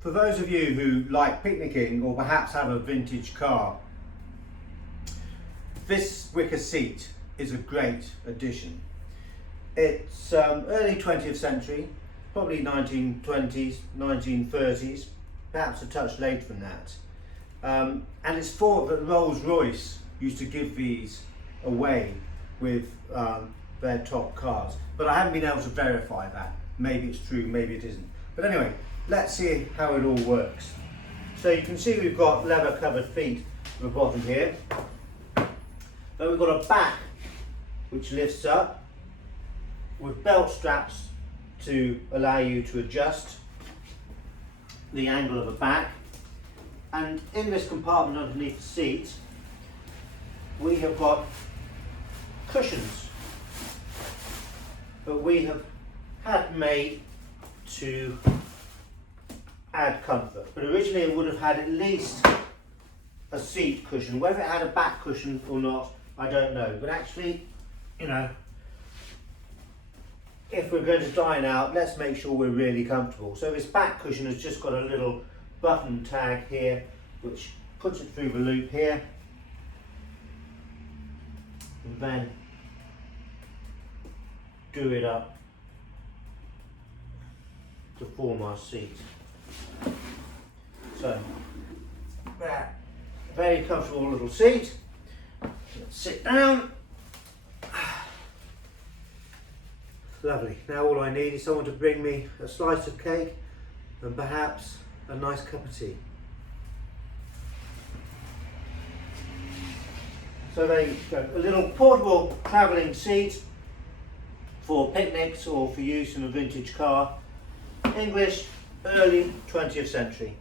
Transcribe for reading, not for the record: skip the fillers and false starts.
For those of you who like picnicking or perhaps have a vintage car, this wicker seat is a great addition. It's early 20th century, probably 1920s, 1930s, perhaps a touch later than that. And it's thought that Rolls-Royce used to give these away with their top cars, but I haven't been able to verify that. Maybe it's true, maybe it isn't. But anyway, let's see how it all works. So you can see we've got leather covered feet at the bottom here. Then we've got a back which lifts up with belt straps to allow you to adjust the angle of the back. And in this compartment underneath the seat, we have got cushions that we have had made to add comfort. But originally it would have had at least a seat cushion. Whether it had a back cushion or not, I don't know. But actually, you know, if we're going to dine out, let's make sure we're really comfortable. So this back cushion has just got a little button tag here, which puts it through the loop here. And then do it up to form our seat. So, very comfortable little seat. Let's sit down. Lovely. Now all I need is someone to bring me a slice of cake and perhaps a nice cup of tea. So there you go, a little portable travelling seat for picnics or for use in a vintage car. English, early 20th century.